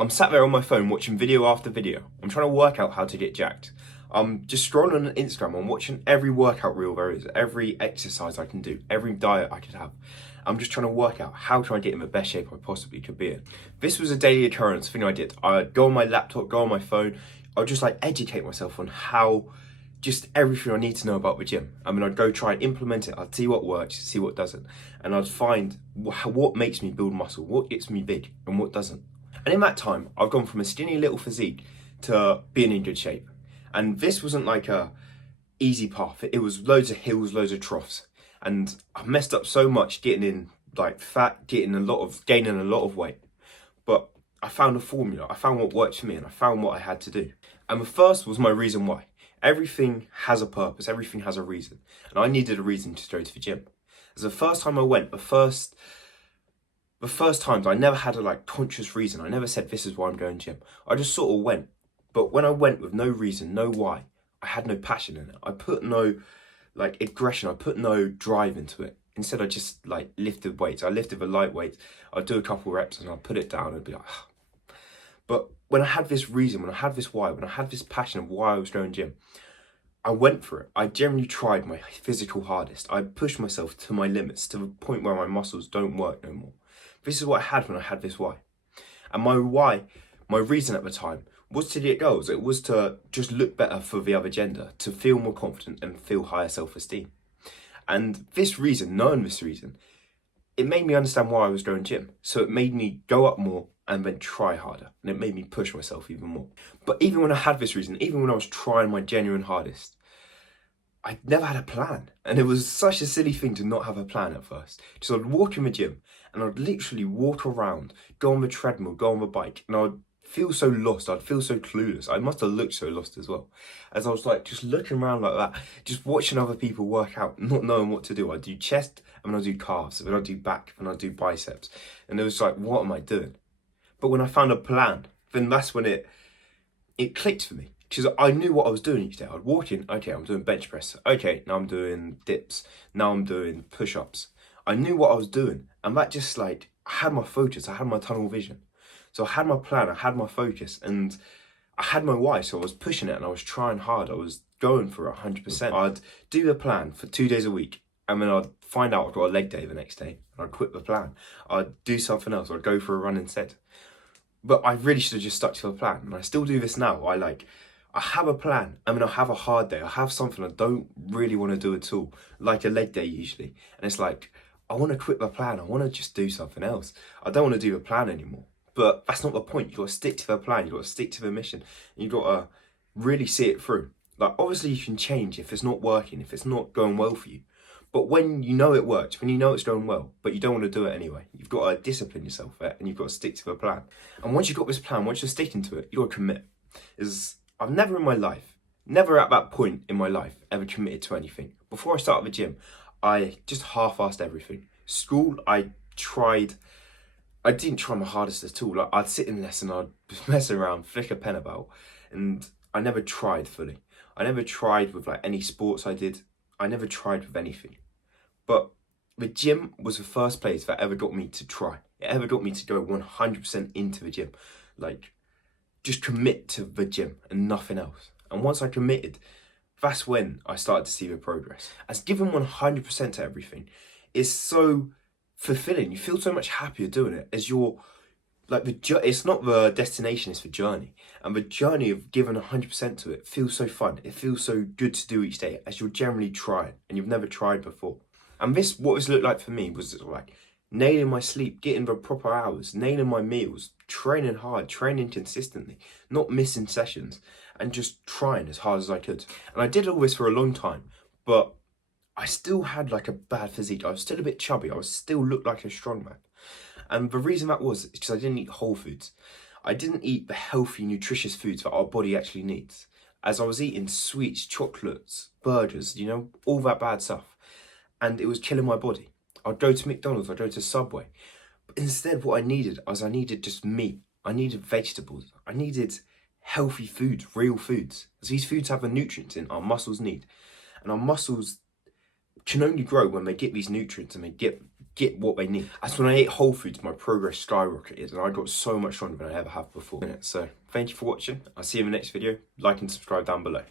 I'm sat there on my phone watching video after video. I'm trying to work out how to get jacked. I'm just scrolling on Instagram. I'm watching every workout reel there is, every exercise I can do, every diet I could have. I'm just trying to work out how can I get in the best shape I possibly could be in. This was a daily occurrence thing I did. I'd go on my laptop, go on my phone. I'd just like educate myself on how, just everything I need to know about the gym. I mean, I'd go try and implement it. I'd see what works, see what doesn't. And I'd find what makes me build muscle, what gets me big and what doesn't. And in that time, I've gone from a skinny little physique to being in good shape. And this wasn't like a easy path. It was loads of hills, loads of troughs. And I messed up so much getting in like fat, gaining a lot of weight. But I found a formula. I found what worked for me and I found what I had to do. And the first was my reason why. Everything has a purpose, everything has a reason. And I needed a reason to go to the gym. As the first time I went, the first times I never had a like conscious reason. I never said this is why I'm going to gym. I just sort of went. But when I went with no reason, no why, I had no passion in it. I put no like aggression, I put no drive into it. Instead I just like lifted weights. I lifted the light weights. I'd do a couple reps and I'd put it down and I'd be like, ah. But when I had this reason, when I had this why, when I had this passion of why I was going to gym, I went for it. I generally tried my physical hardest. I pushed myself to my limits, to the point where my muscles don't work no more. This is what I had when I had this why. And my why, my reason at the time, was to get goals. It was to just look better for the other gender, to feel more confident and feel higher self-esteem. And this reason, knowing this reason, it made me understand why I was going to gym. So it made me go up more and then try harder. And it made me push myself even more. But even when I had this reason, even when I was trying my genuine hardest, I never had a plan. And it was such a silly thing to not have a plan at first. So I'd walk in the gym and I'd literally walk around, go on the treadmill, go on the bike, and I'd feel so lost. I'd feel so clueless. I must have looked so lost as well. As I was like just looking around like that, just watching other people work out, not knowing what to do. I'd do chest and then I'd do calves, then I'd do back, and I'd do biceps. And it was like, what am I doing? But when I found a plan, then that's when it clicked for me. Because I knew what I was doing each day. I'd walk in, okay, I'm doing bench press. Okay, now I'm doing dips. Now I'm doing push-ups. I knew what I was doing. And that just like, I had my focus, I had my tunnel vision. So I had my plan, I had my focus, and I had my why. So I was pushing it and I was trying hard. I was going for 100%. I'd do the plan for 2 days a week. And then I'd find out I've got a leg day the next day. And I'd quit the plan. I'd do something else. I'd go for a run instead. But I really should have just stuck to the plan. And I still do this now. I have a plan. I mean, I have a hard day. I have something I don't really want to do at all. Like a leg day usually. And it's like, I want to quit the plan. I want to just do something else. I don't want to do the plan anymore. But that's not the point. You've got to stick to the plan. You've got to stick to the mission. And you've got to really see it through. Like, obviously you can change if it's not working, if it's not going well for you. But when you know it works, when you know it's going well, but you don't want to do it anyway, you've got to discipline yourself there and you've got to stick to the plan. And once you've got this plan, once you're sticking to it, you've got to commit. I've never in my life, never at that point in my life, ever committed to anything. Before I started the gym, I just half-assed everything. School, I didn't try my hardest at all. Like, I'd sit in lesson, I'd mess around, flick a pen about, and I never tried fully. I never tried with like any sports I did. I never tried with anything. But the gym was the first place that ever got me to try. It ever got me to go 100% into the gym. Like, just commit to the gym and nothing else. And once I committed, that's when I started to see the progress. As giving 100% to everything is so fulfilling. You feel so much happier doing it as you're like it's not the destination, it's the journey. And the journey of giving 100% to it feels so fun. It feels so good to do each day as you're generally trying and you've never tried before. And what this looked like for me was like nailing my sleep, getting the proper hours, nailing my meals, training hard, training consistently, not missing sessions, and just trying as hard as I could. And I did all this for a long time, but I still had like a bad physique. I was still a bit chubby. I still looked like a strong man. And the reason that was because I didn't eat whole foods. I didn't eat the healthy, nutritious foods that our body actually needs. As I was eating sweets, chocolates, burgers, all that bad stuff. And it was killing my body. I'd go to McDonald's, I'd go to Subway. But instead what I needed just meat. I needed vegetables. I needed healthy foods, real foods. As these foods have the nutrients in our muscles need. And our muscles can only grow when they get these nutrients and they get get what they need. That's when I ate whole foods, my progress skyrocketed and I got so much stronger than I ever have before. So thank you for watching. I'll see you in the next video. Like and subscribe down below.